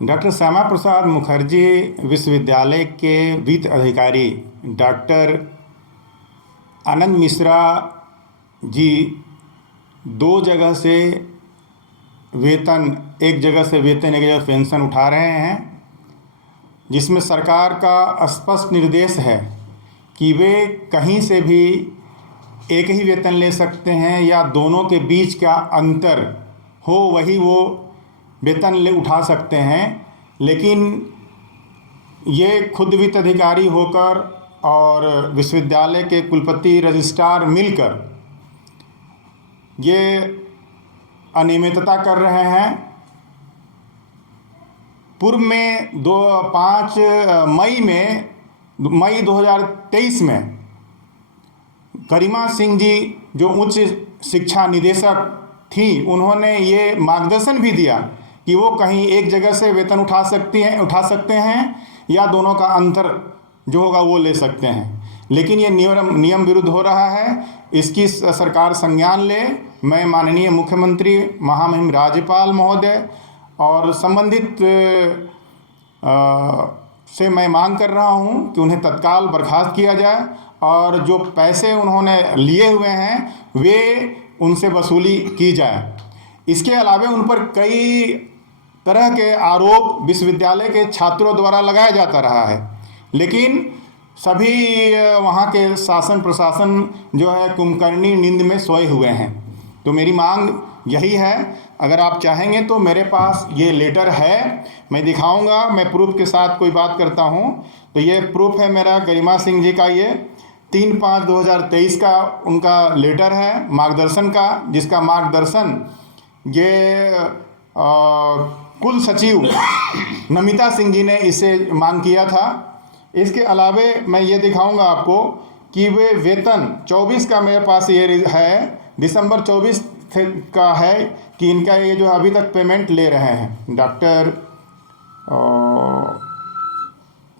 Doctor Shyama Prasad Mukherjee विश्वविद्यालय के वित्त अधिकारी डॉक्टर आनंद मिश्रा जी दो जगह से वेतन, एक जगह से वेतन एक जगह पेंशन उठा रहे हैं, जिसमें सरकार का स्पष्ट निर्देश है कि वे कहीं से भी एक ही वेतन ले सकते हैं या दोनों के बीच का अंतर हो वही वो वेतन ले उठा सकते हैं। लेकिन ये खुद वित्त अधिकारी होकर और विश्वविद्यालय के कुलपति रजिस्ट्रार मिलकर ये अनियमितता कर रहे हैं। पूर्व में 5 मई 2023 में गरिमा सिंह जी जो उच्च शिक्षा निदेशक थी, उन्होंने ये मार्गदर्शन भी दिया कि वो कहीं एक जगह से वेतन उठा सकते हैं या दोनों का अंतर जो होगा वो ले सकते हैं। लेकिन ये नियम विरुद्ध हो रहा है, इसकी सरकार संज्ञान ले। मैं माननीय मुख्यमंत्री महामहिम राज्यपाल महोदय और संबंधित से मैं मांग कर रहा हूँ कि उन्हें तत्काल बर्खास्त किया जाए और जो पैसे उन्होंने लिए हुए हैं वे उनसे वसूली की जाए। इसके अलावा उन पर कई तरह के आरोप विश्वविद्यालय के छात्रों द्वारा लगाया जाता रहा है, लेकिन सभी वहाँ के शासन प्रशासन जो है कुंभकर्णी नींद में सोए हुए हैं। तो मेरी मांग यही है, अगर आप चाहेंगे तो मेरे पास ये लेटर है, मैं दिखाऊंगा। मैं प्रूफ के साथ कोई बात करता हूँ तो ये प्रूफ है मेरा गरिमा सिंह जी का, ये 3/5/2023 का उनका लेटर है मार्गदर्शन का, जिसका मार्गदर्शन ये कुल सचिव नमिता सिंह जी ने इसे मांग किया था। इसके अलावे मैं ये दिखाऊंगा आपको कि वे वेतन 24 का मेरे पास ये है, दिसंबर 24 का है कि इनका ये जो अभी तक पेमेंट ले रहे हैं डॉक्टर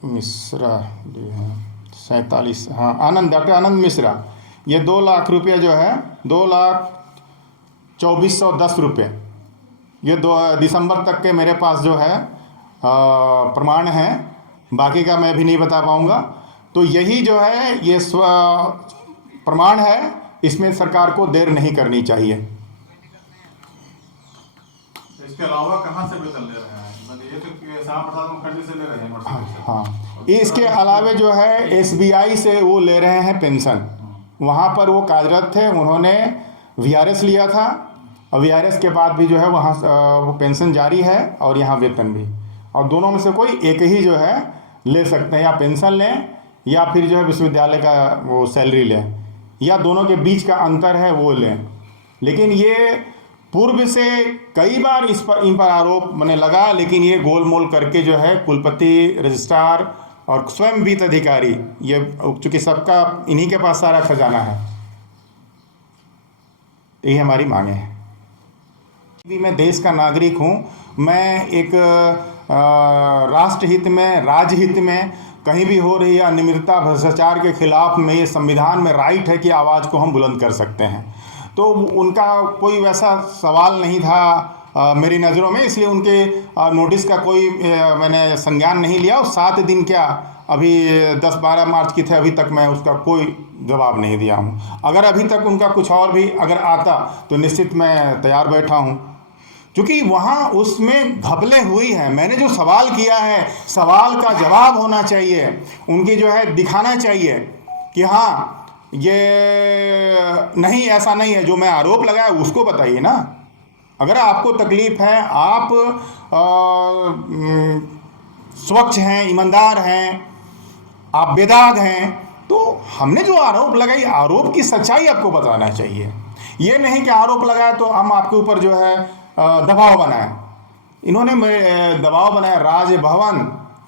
मिश्रा जी हैं 47, हाँ डॉक्टर आनंद मिश्रा, ये 2 लाख रुपये जो है 2,24,10 रुपये ये दिसंबर तक के मेरे पास जो है प्रमाण है, बाकी का मैं भी नहीं बता पाऊँगा। तो यही जो है ये प्रमाण है, इसमें सरकार को देर नहीं करनी चाहिए। इसके अलावा कहाँ से वेतन ले रहे हैं? मतलब ये तो श्यामा प्रसाद मुखर्जी से ले रहे हैं? हाँ, इसके अलावा जो है SBI से वो ले रहे हैं पेंशन। वहाँ पर वो कार्यरत थे, उन्होंने VRS लिया था और VRS के बाद भी जो है वहाँ वो पेंशन जारी है और यहाँ वेतन भी, और दोनों में से कोई एक ही जो है ले सकते हैं, या पेंशन लें या फिर जो है विश्वविद्यालय का वो सैलरी लें, या दोनों के बीच का अंतर है वो लें। लेकिन ये पूर्व से कई बार इन पर आरोप मैंने लगा, लेकिन ये गोलमोल करके जो है कुलपति रजिस्ट्रार और स्वयं वित्त अधिकारी, ये चूँकि सबका इन्हीं के पास सारा खजाना है, यही हमारी मांगे हैं। मैं देश का नागरिक हूँ, मैं एक राष्ट्रहित में, राज्यहित में कहीं भी हो रही अनियमितता भ्रष्टाचार के खिलाफ में ये संविधान में राइट है कि आवाज़ को हम बुलंद कर सकते हैं। तो उनका कोई वैसा सवाल नहीं था मेरी नज़रों में, इसलिए उनके नोटिस का कोई मैंने संज्ञान नहीं लिया। और 7 दिन क्या, अभी 10-12 मार्च की थे, अभी तक मैं उसका कोई जवाब नहीं दिया हूँ। अगर अभी तक उनका कुछ और भी अगर आता तो निश्चित मैं तैयार बैठा हूँ, क्योंकि वहाँ उसमें घपले हुई हैं। मैंने जो सवाल किया है, सवाल का जवाब होना चाहिए, उनकी जो है दिखाना चाहिए कि हाँ ये नहीं, ऐसा नहीं है। जो मैं आरोप लगाया उसको बताइए ना। अगर आपको तकलीफ़ है, आप स्वच्छ हैं, ईमानदार हैं, आप बेदाग हैं, तो हमने जो आरोप लगाई, आरोप की सच्चाई आपको बताना चाहिए। ये नहीं कि आरोप लगाया तो हम आपके ऊपर जो है दबाव बनाए। इन्होंने दबाव बनाया, राजभवन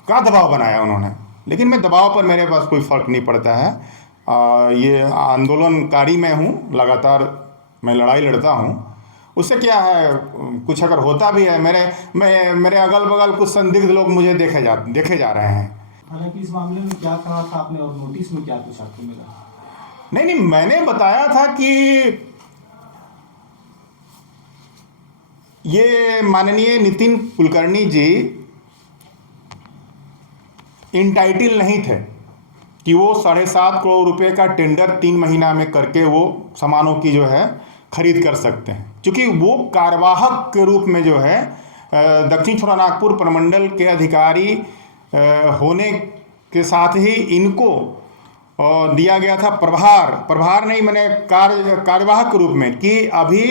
का दबाव बनाया उन्होंने, लेकिन मैं दबाव पर मेरे पास कोई फ़र्क नहीं पड़ता है। ये आंदोलनकारी मैं हूँ, लगातार मैं लड़ाई लड़ता हूँ। उससे क्या है, कुछ अगर होता भी है, मेरे अगल बगल कुछ संदिग्ध लोग मुझे देखे जा रहे हैं। हालांकि इस मामले में क्या कहा था आपने और नोटिस में क्या कुछ आपको मिला? नहीं, मैंने बताया था कि ये माननीय नितिन कुलकर्णी जी इंटाइटल नहीं थे कि वो 7.5 करोड़ रुपए का टेंडर 3 महीना में करके वो सामानों की जो है खरीद कर सकते हैं, क्योंकि वो कार्यवाहक के रूप में जो है दक्षिण छोटानागपुर प्रमंडल के अधिकारी होने के साथ ही इनको दिया गया था प्रभार नहीं, मैंने कार्यवाहक के रूप में, कि अभी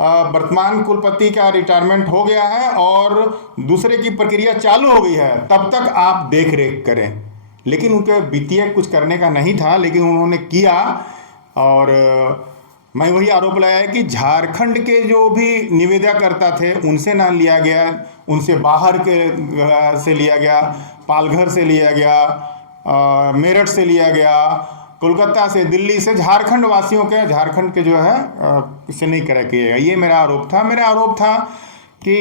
वर्तमान कुलपति का रिटायरमेंट हो गया है और दूसरे की प्रक्रिया चालू हो गई है, तब तक आप देख रेख करें। लेकिन उनके वित्तीय कुछ करने का नहीं था, लेकिन उन्होंने किया। और मैं वही आरोप लगाया कि झारखंड के जो भी निविदाकर्ता थे उनसे ना लिया गया, उनसे बाहर के से लिया गया, पालघर से लिया गया, मेरठ से लिया गया, कोलकाता से, दिल्ली से, झारखंड वासियों के, झारखंड के जो है इससे नहीं करा किया। ये मेरा आरोप था। मेरा आरोप था कि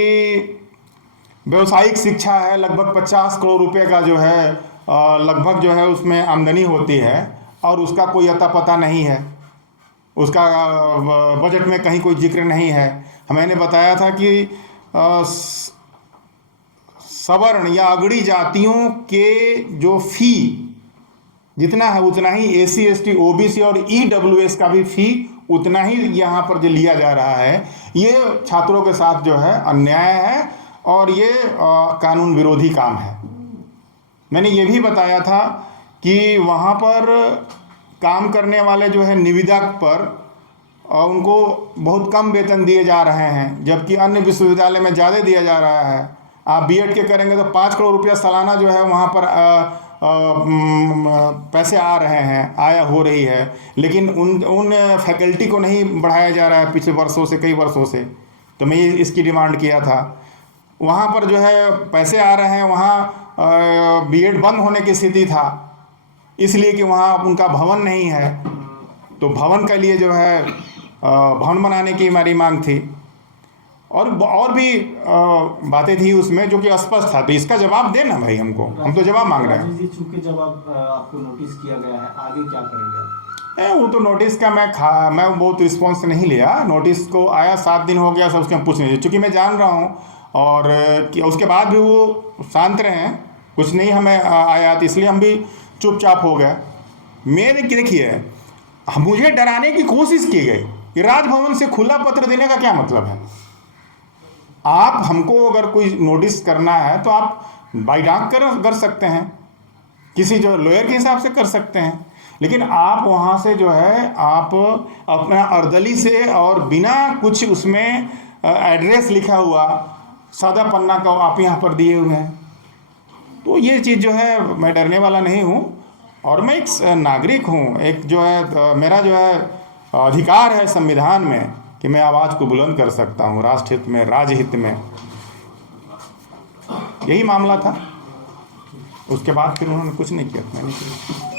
व्यावसायिक शिक्षा है, लगभग 50 करोड़ रुपए का जो है लगभग जो है उसमें आमदनी होती है और उसका कोई अता पता नहीं है, उसका बजट में कहीं कोई जिक्र नहीं है। मैंने बताया था कि सवर्ण या अगड़ी जातियों के जो फी जितना है उतना ही एसी एसटी ओबीसी और ईडब्ल्यूएस का भी फी उतना ही यहाँ पर जो लिया जा रहा है। ये छात्रों के साथ जो है अन्याय है और ये कानून विरोधी काम है। मैंने ये भी बताया था कि वहाँ पर काम करने वाले जो है निविदा पर उनको बहुत कम वेतन दिए जा रहे हैं, जबकि अन्य विश्वविद्यालय में ज़्यादा दिया जा रहा है। आप बीएड के करेंगे तो 5 करोड़ रुपया सालाना जो है वहाँ पर पैसे आ रहे हैं, आया हो रही है, लेकिन उन फैकल्टी को नहीं बढ़ाया जा रहा है पिछले वर्षों से, कई वर्षों से। तो मैं इसकी डिमांड किया था। वहाँ पर जो है पैसे आ रहे हैं, वहाँ बीएड बंद होने की स्थिति था, इसलिए कि वहाँ उनका भवन नहीं है। तो भवन के लिए जो है भवन बनाने की हमारी मांग थी और भी बातें थी उसमें जो कि स्पष्ट था। तो इसका जवाब देना भाई हमको, हम तो जवाब मांग रहे हैं। राजेश जी, चूंकि जब आपको नोटिस किया गया है, आगे क्या करेंगे? वो तो नोटिस का मैं बहुत रिस्पॉन्स नहीं लिया। नोटिस को आया 7 दिन हो गया, सब उसके पूछ नहीं, चूँकि मैं जान रहा हूँ और उसके बाद भी वो शांत रहे, कुछ नहीं हमें आया, तो इसलिए हम भी चुपचाप हो गए। मेरे देखिए, मुझे डराने की कोशिश की गई कि राजभवन से खुला पत्र देने का क्या मतलब है। आप हमको अगर कोई नोटिस करना है तो आप बाई डाक कर सकते हैं, किसी जो लॉयर के हिसाब से कर सकते हैं, लेकिन आप वहाँ से जो है आप अपना अर्दली से और बिना कुछ उसमें एड्रेस लिखा हुआ सादा पन्ना का आप यहाँ पर दिए हुए हैं। तो ये चीज़ जो है, मैं डरने वाला नहीं हूँ और मैं एक नागरिक हूँ। एक जो है मेरा जो है अधिकार है संविधान में कि मैं आवाज़ को बुलंद कर सकता हूँ राष्ट्र हित में, राज्य हित में। यही मामला था। उसके बाद फिर उन्होंने कुछ नहीं किया, मैंने किया।